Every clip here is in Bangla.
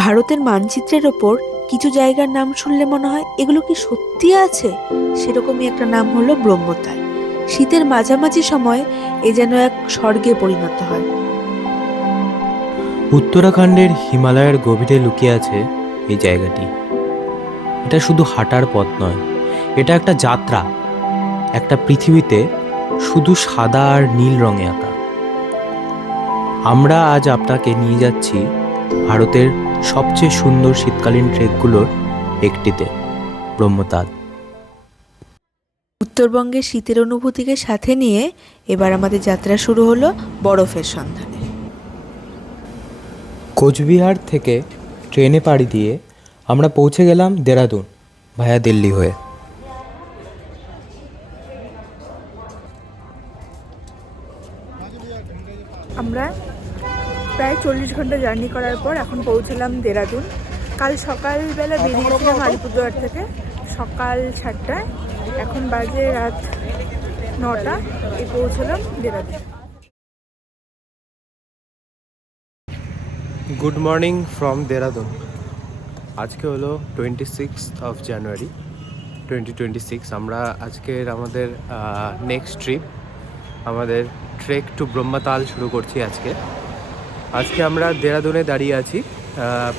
ভারতের মানচিত্রের ওপর কিছু জায়গার নাম শুনলে মনে হয় এগুলো কি সত্যি আছে, সেরকমই একটা নাম হলো ব্রহ্মতাল। শীতের মাঝামাঝি সময় এ যেন এক স্বর্গে পরিণত হয়। উত্তরাখণ্ডের হিমালয়ের গভীরে লুকিয়ে আছে এই জায়গাটি। এটা শুধু হাঁটার পথ নয়, এটা একটা যাত্রা, একটা পৃথিবীতে শুধু সাদা আর নীল রঙে আঁকা। আমরা আজ আপনাকে নিয়ে যাচ্ছি ভারতের সবচেয়ে সুন্দর শীতকালীন ট্রেকগুলোর একটিতে, ব্রহ্মতাল। উত্তরবঙ্গের শীতের অনুভূতিকে সাথে নিয়ে এবার আমাদের যাত্রা শুরু হলো বরফের সন্ধানে। কোচবিহার থেকে ট্রেনে পাড়ি দিয়ে আমরা পৌঁছে গেলাম দেরাদুন ভায়া দিল্লি হয়ে। আমরা প্রায় 40 ঘন্টা জার্নি করার পর এখন পৌঁছলাম দেরাদুন। কাল সকালবেলা বেরিয়েছিলাম আলিপুরদুয়ার থেকে সকাল 7টায়, এখন বাজে রাত 9টা, পৌঁছলাম Dehradun. Good morning from Dehradun. আজকে হলো 26 জানুয়ারি 2026। আমরা আজকের আমাদের নেক্সট ট্রিপ, আমাদের ট্রেক টু ব্রহ্মতাল শুরু করছি আজকে আমরা দেরাদুনে দাঁড়িয়ে আছি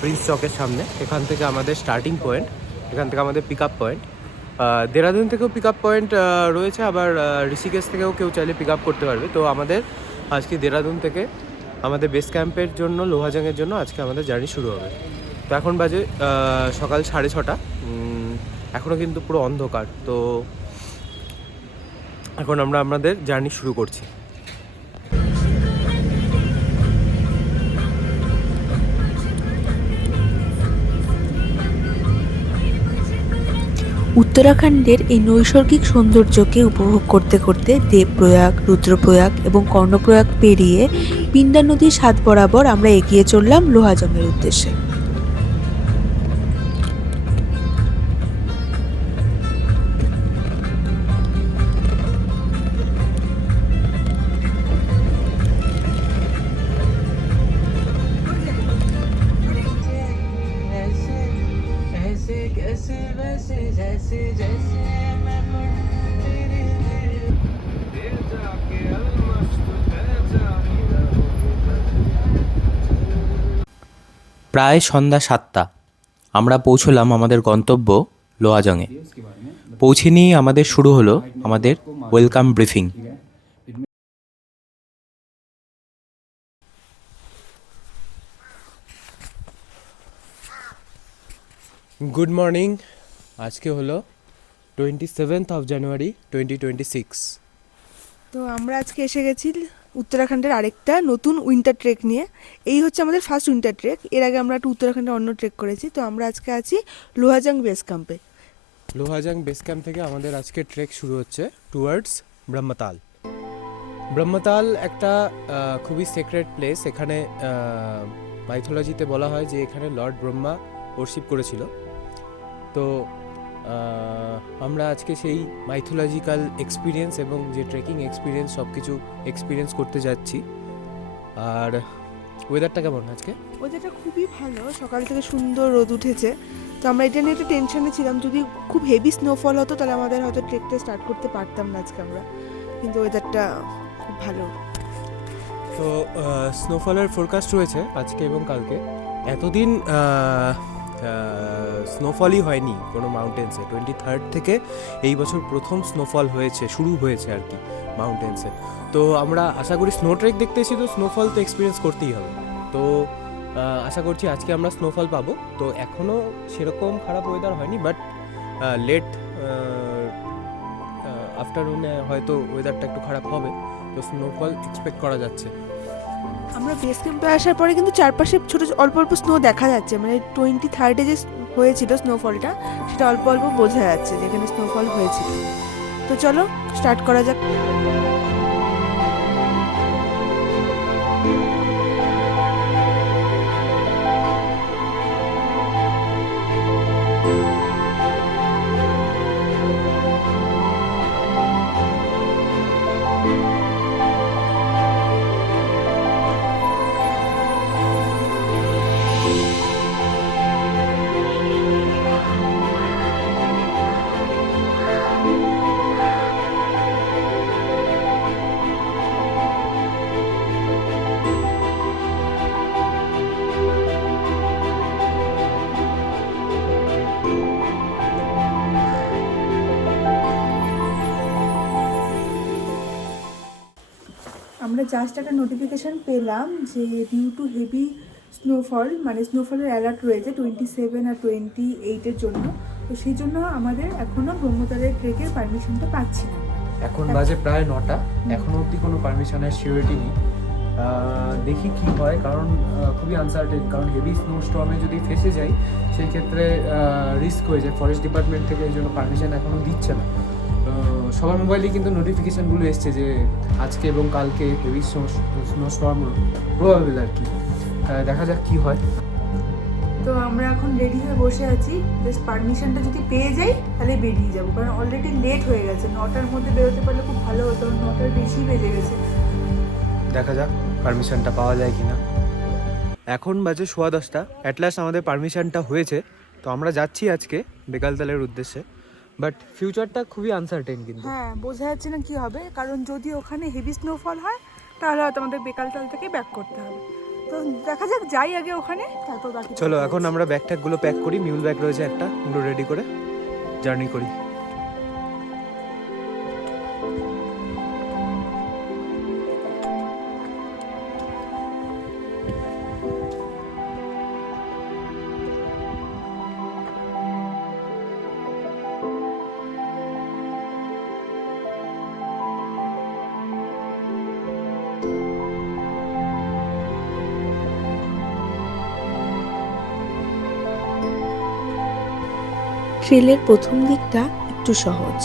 প্রিন্স চকের সামনে। এখান থেকে আমাদের স্টার্টিং পয়েন্ট, এখান থেকে আমাদের পিক আপ পয়েন্ট। দেরাদুন থেকেও পিক আপ পয়েন্ট রয়েছে, আবার ঋষিকেশ থেকেও কেউ চাইলে পিক আপ করতে পারবে। তো আমাদের আজকে দেরাদুন থেকে আমাদের বেস ক্যাম্পের জন্য, লোহাজাংয়ের জন্য আজকে আমাদের জার্নি শুরু হবে। তো এখন বাজে সকাল 6:30। এখনও কিন্তু পুরো অন্ধকার। তো এখন আমরা আমাদের জার্নি শুরু করছি। উত্তরাখণ্ডের এই নৈসর্গিক সৌন্দর্যকে উপভোগ করতে করতে দেবপ্রয়াগ, রুদ্রপ্রয়াগ এবং কর্ণপ্রয়াগ পেরিয়ে পিণ্ডা নদীর সাত বরাবর আমরা এগিয়ে চললাম লোহাজংয়ের উদ্দেশ্যে। প্রায় সন্ধ্যা 7টা আমরা পৌঁছলাম আমাদের গন্তব্য লোহাজংয়ে। পৌঁছে নিয়ে আমাদের শুরু হলো আমাদের ওয়েলকাম ব্রিফিং। Good morning. আজকে হলো 27 জানুয়ারি 2026। তো আমরা আজকে এসে গেছি উত্তরাখণ্ডের আরেকটা নতুন উইন্টার ট্রেক নিয়ে। এই হচ্ছে আমাদের ফার্স্ট উইন্টার ট্রেক। এর আগে আমরা একটা উত্তরাখণ্ডের অন্য ট্রেক করেছি। তো আমরা আজকে আছি লোহাজাং বেস ক্যাম্পে। লোহাজাং বেস ক্যাম্প থেকে আমাদের আজকে ট্রেক শুরু হচ্ছে টুয়ার্ডস ব্রহ্মতাল। ব্রহ্মতাল একটা খুবই সিক্রেট প্লেস। এখানে মাইথোলজিতে বলা হয় যে এখানে লর্ড ব্রহ্মা ওরশিপ করেছিল। তো আমরা আজকে সেই মাইথোলজিক্যাল এক্সপিরিয়েন্স এবং যে ট্রেকিং এক্সপিরিয়েন্স সব কিছু এক্সপিরিয়েন্স করতে যাচ্ছি। আর ওয়েদারটা কেমন আজকে? ওয়েদারটা খুবই ভালো, সকাল থেকে সুন্দর রোদ উঠেছে। তো আমরা এটা নিয়ে একটু টেনশনে ছিলাম, যদি খুব হেভি স্নোফল হতো তাহলে আমাদের হয়তো ট্রেকটা স্টার্ট করতে পারতাম না আজকে আমরা, কিন্তু ওয়েদারটা খুব ভালো। তো স্নোফলের ফোরকাস্ট রয়েছে আজকে এবং কালকে। এতদিন স্নোফলই হয়নি কোনো মাউন্টেন্সে। 23 থেকে এই বছর প্রথম স্নোফল শুরু হয়েছে আর কি মাউন্টেন্সে। তো আমরা আশা করি স্নো ট্রেক দেখতে এসেছি, তো স্নোফল তো এক্সপিরিয়েন্স করতেই হবে। তো আশা করছি আজকে আমরা স্নোফল পাবো। তো এখনও সেরকম খারাপ ওয়েদার হয়নি, বাট লেট আফটারনুনে হয়তো ওয়েদারটা একটু খারাপ হবে। তো স্নোফল এক্সপেক্ট করা যাচ্ছে। আমরা বেস ক্যাম্পে আসার পরে কিন্তু চারপাশে ছোটো অল্প অল্প স্নো দেখা যাচ্ছে, মানে 23 যে হয়েছিল স্নোফলটা, সেটা অল্প অল্প বোঝা যাচ্ছে যেখানে স্নোফল হয়েছিল। তো চলো স্টার্ট করা যাক। জাস্ট একটা নোটিফিকেশান পেলাম যে ডিউ টু হেভি স্নোফল, মানে স্নোফলের অ্যালার্ট রয়েছে 27 আর 28-এর জন্য। তো সেই জন্য আমাদের এখনও ব্রহ্মতালের ট্রেকের পারমিশনটা পাচ্ছি না। এখন বাজে প্রায় 9টা, এখনো অবধি কোনো পারমিশনের সিওরিটি নেই। দেখি কি হয়, কারণ খুবই আনসার্টেন, কারণ হেভি স্নো স্টর্মে যদি ফেসে যাই সেই ক্ষেত্রে রিস্ক হয়ে যায়। ফরেস্ট ডিপার্টমেন্ট থেকে এই জন্য পারমিশন এখনও দিচ্ছে না। সবার মোবাইলেই কিন্তু নোটিফিকেশানগুলো এসছে যে আজকে এবং কালকে হেভি স্নো স্টর্ম প্রবাবল আর কি। দেখা যাক কি হয়। তো আমরা এখন রেডি হয়ে বসে আছি, জাস্ট পারমিশনটা যদি পেয়ে যাই তাহলে বেরিয়ে যাবো, কারণ অলরেডি লেট হয়ে গেছে। 9টার মধ্যে বেরোতে পারলে খুব ভালো হতো, 9টার বেশি বেজে গেছে। দেখা যাক পারমিশনটা পাওয়া যায় কি না। এখন বাজে 10:15, অ্যাটলাস্ট আমাদের পারমিশনটা হয়েছে। তো আমরা যাচ্ছি আজকে বেকালতালের উদ্দেশ্যে, বাট ফিউচারটা খুবই আনসার্টেন কিন্তু। হ্যাঁ, বোঝা যাচ্ছে না কি হবে, কারণ যদি ওখানে হেভি স্নোফল হয় তাহলে হয়তো আমাদের বেকালতাল থেকে ব্যাক করতে হবে। তো দেখা যাক, যাই আগে ওখানে, তারপর বাকি। চলো এখন আমরা ব্যাগ ট্যাগগুলো প্যাক করি, মিউল ব্যাগ রয়েছে একটা, ওগুলো রেডি করে জার্নি করি। ট্রেলের প্রথম দিকটা একটু সহজ,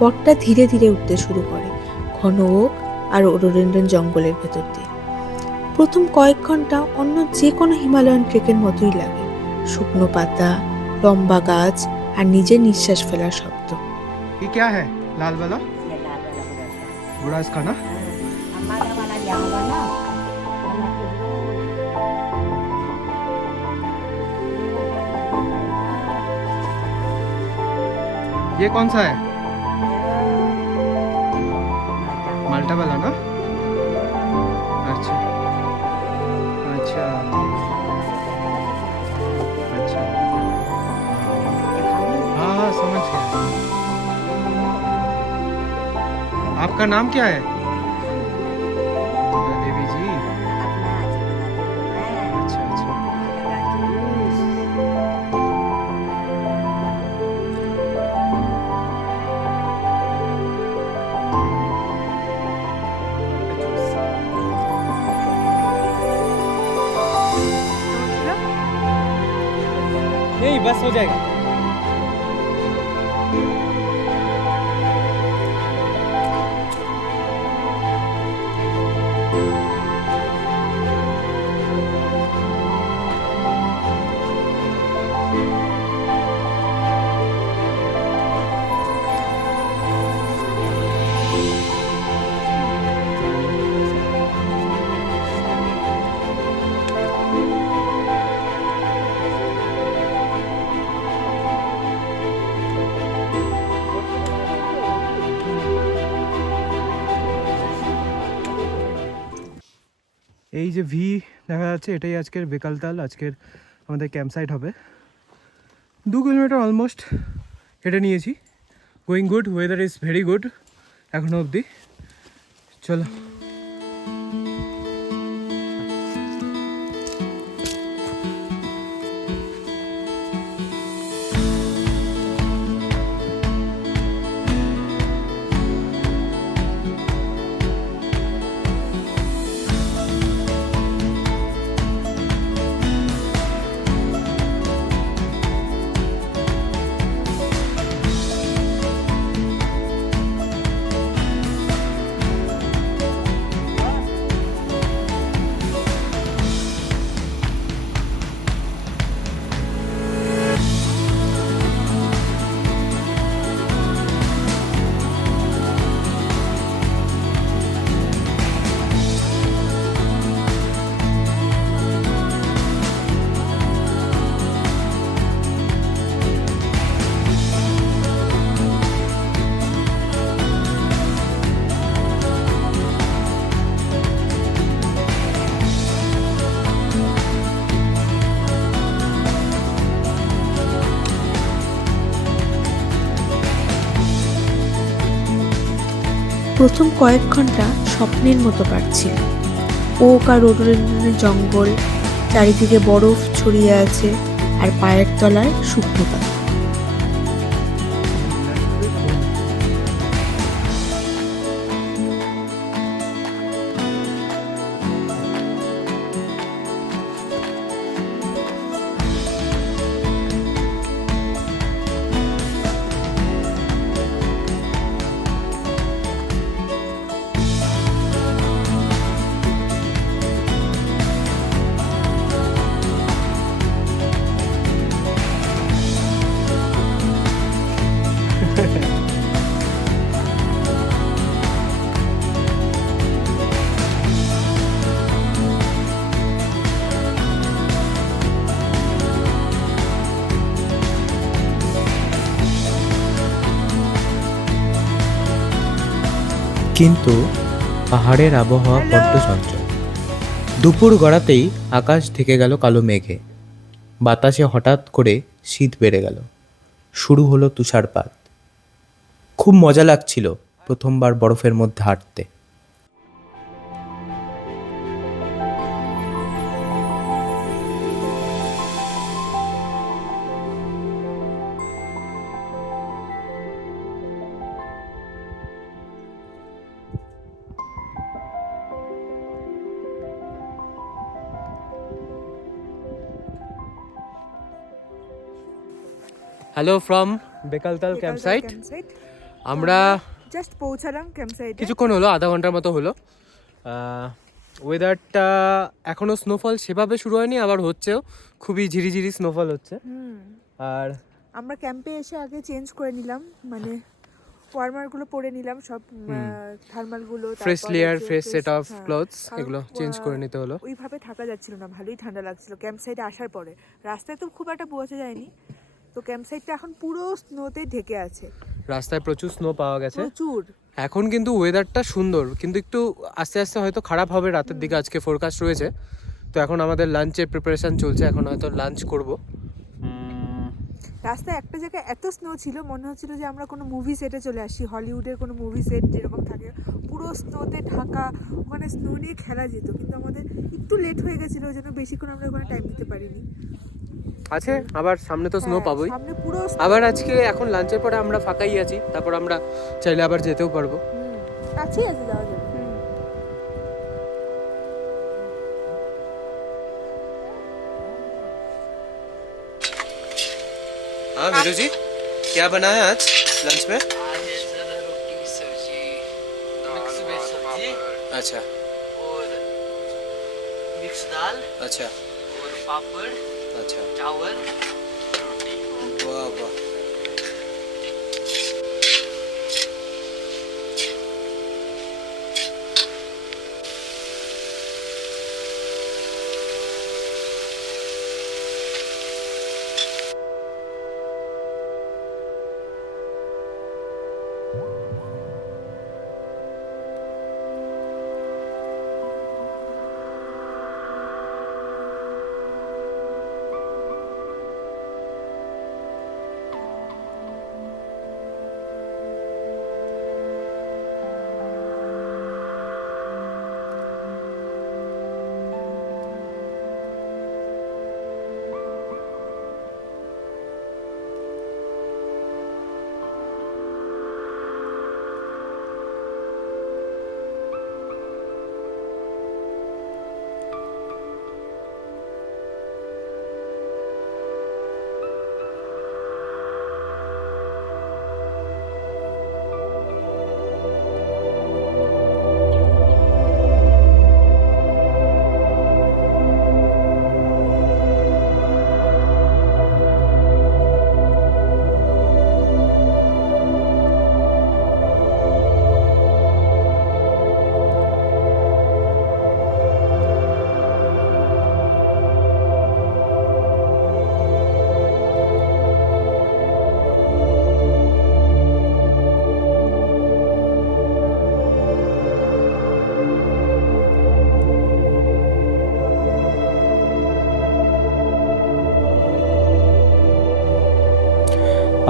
পথটা ধীরে ধীরে উঠতে শুরু করে ঘন ওক আর রোডোডেনড্রন জঙ্গলের ভেতর দিয়ে। প্রথম কয়েক ঘন্টা অন্য যে কোনো হিমালয়ান ট্রেকের মতোই লাগে, শুকনো পাতা, লম্বা গাছ আর নিজের নিঃশ্বাস ফেলার শব্দ। ये क्या है लाल वाला? ये लाल वाला बुरा इसका ना? हमारा वाला यहाँ वाला ये कौन सा है? माल्टा वाला ना? अच्छा अच्छा अच्छा, हाँ हाँ समझ गया। आपका नाम क्या है? दुर्गा देवी जी। अच्छा अच्छा, नहीं बस हो जाएगा। এই যে ভি দেখা যাচ্ছে, এটাই আজকের বেকালতাল, আজকের আমাদের ক্যাম্প সাইট হবে। 2 কিলোমিটার অলমোস্ট হেঁটে নিয়েছি। Going good, weather is very good এখনো অবধি। চলো প্রথম কয়েক ঘন্টা স্বপ্নের মতো কাটছিল। ওক আর রোডোডেনড্রনের জঙ্গল, চারিদিকে বরফ ছড়িয়ে আছে আর পায়ের তলায় শুকনো পাতা। কিন্তু পাহাড়ের আবহাওয়া বড্ড চঞ্চল। দুপুর গড়াতেই আকাশ ঢেকে গেল কালো মেঘে, বাতাসে হঠাৎ করে শীত বেড়ে গেল, শুরু হলো তুষারপাত। খুব মজা লাগছিল প্রথমবার বরফের মধ্যে হাঁটতে। Hello from Bekaltal campsite. আমরা জাস্ট পৌঁছালাম ক্যাম্পসাইটে। কিছুক্ষণ হলো, আধা ঘন্টার মতো হলো। ওয়েদারটা এখনও স্নোফল সেভাবে শুরু হয়নি, আবার হচ্ছেও, খুবই ঝিরিঝিরি স্নোফল হচ্ছে। আর আমরা ক্যাম্পে এসে আগে চেঞ্জ করে নিলাম, মানে ওয়ার্মারগুলো পরে নিলাম, সব থার্মালগুলো, fresh layer, fresh set of clothes, এগুলো চেঞ্জ করে নিতে হলো। ওইভাবে থাকা যাচ্ছিল না, ভালোই ঠান্ডা লাগছিল ক্যাম্প সাইডে আসার পরে। রাস্তায় তো খুব একটা বোঝা যায়নি, তো ক্যাম্প সাইডটা এখন পুরো স্নোতে ঢেকে আছে। রাস্তায় প্রচুর স্নো পাওয়া গেছে প্রচুর। এখন কিন্তু ওয়েদারটা সুন্দর, কিন্তু একটু আস্তে আস্তে হয়তো খারাপ হবে রাতের দিকে, আজকে ফোরকাস্ট রয়েছে। তো এখন আমাদের লাঞ্চের প্রিপারেশন চলছে, এখন হয়তো লাঞ্চ করব। রাস্তায় একটা জায়গায় এত স্নো ছিল, মনে হচ্ছিল যে আমরা কোনো মুভি সেটে চলে আসি, হলিউডের কোনো মুভি সেট যেরকম থাকে, পুরো স্নোতে ঢাকা। ওখানে স্নো নিয়ে খেলা যেত, কিন্তু আমাদের একটু লেট হয়ে গেছিলো, ওই জন্য বেশিক্ষণ আমরা ওখানে টাইম দিতে পারিনি। আছে আবার সামনে তো স্নো হ্যাঁ, পাবোই। সামনে পুরো আবার আজকে এখন লাঞ্চের পরে আমরা ফাঁকাই আছি, তারপর আমরা চাইলে আবার যেতেও পারবো। কাছেই আছে, যাওয়া যাবে। हाँ वीरू जी, क्या बनाया आज लंच में? आज है सर रोटी सब्जी, मिक्स वेज सब्जी अच्छा और मिक्स दाल अच्छा और पापड़, अच्छा, चावल, रोटी। वाह वाह।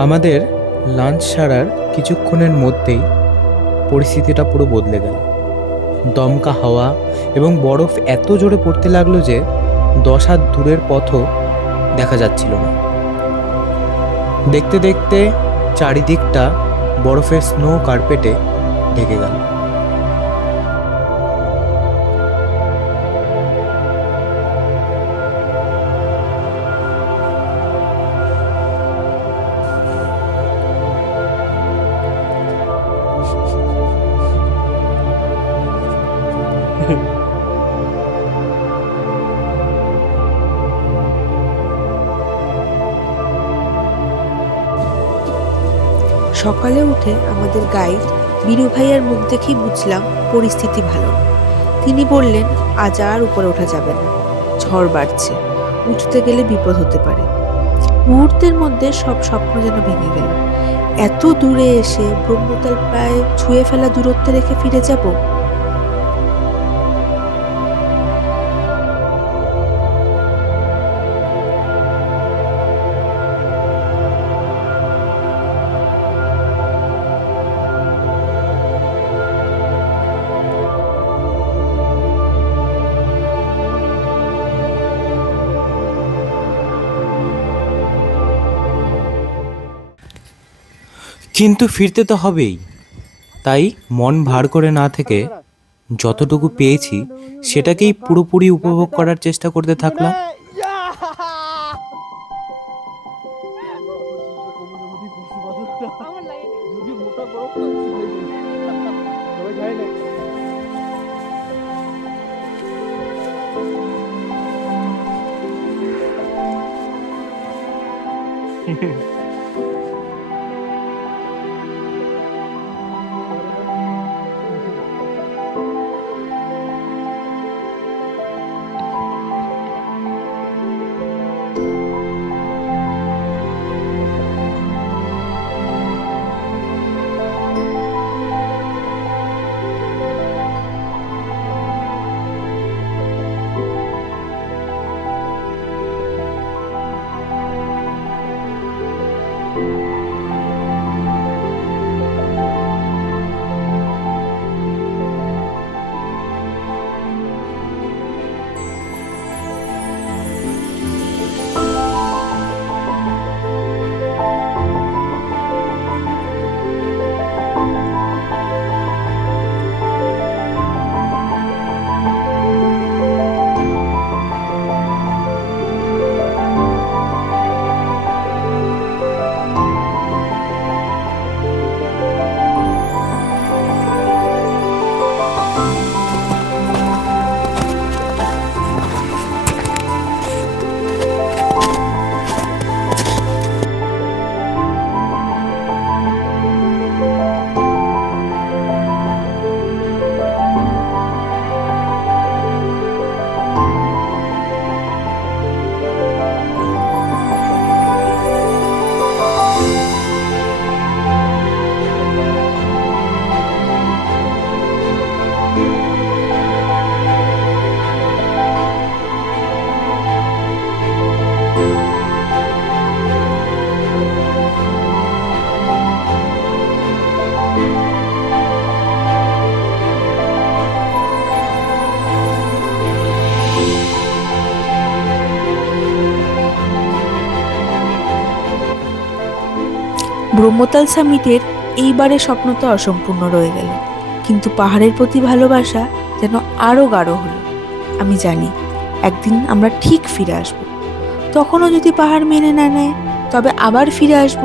আমাদের লাঞ্চ সারার কিছুক্ষণের মধ্যেই পরিস্থিতিটা পুরো বদলে গেল। দমকা হাওয়া এবং বরফ এত জোরে পড়তে লাগলো যে 10 হাত দূরের পথও দেখা যাচ্ছিল না। দেখতে দেখতে চারিদিকটা বরফের স্নো কার্পেটে ঢেকে গেল। সকালে উঠে আমাদের গাইড বীরু ভাইয়ার মুখ দেখেই বুঝলাম পরিস্থিতি ভালো। তিনি বললেন আজ আর উপরে ওঠা যাবে না, ঝড় বাড়ছে, উঠতে গেলে বিপদ হতে পারে। মুহূর্তের মধ্যে সব স্বপ্ন যেন ভেঙে গেল। এত দূরে এসে ব্রহ্মতাল প্রায় ছুঁয়ে ফেলা দূরত্বে রেখে ফিরে যাব। কিন্তু ফিরতে তো হবেই, তাই মন ভার করে না থেকে যতটুকু পেয়েছি সেটাকেই পুরোপুরি উপভোগ করার চেষ্টা করতে থাকলাম। ব্রহ্মতাল সামিটের এইবারের স্বপ্নটা অসম্পূর্ণ রয়ে গেল, কিন্তু পাহাড়ের প্রতি ভালোবাসা যেন আরও গাঢ় হলো। আমি জানি একদিন আমরা ঠিক ফিরে আসব। তখনও যদি পাহাড় মেনে না নেয় তবে আবার ফিরে আসব,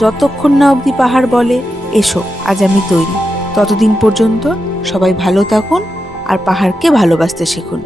যতক্ষণ না অবধি পাহাড় বলে এসো আজ আমি তৈরি। ততদিন পর্যন্ত সবাই ভালো থাকুন আর পাহাড়কে ভালোবাসতে শিখুন।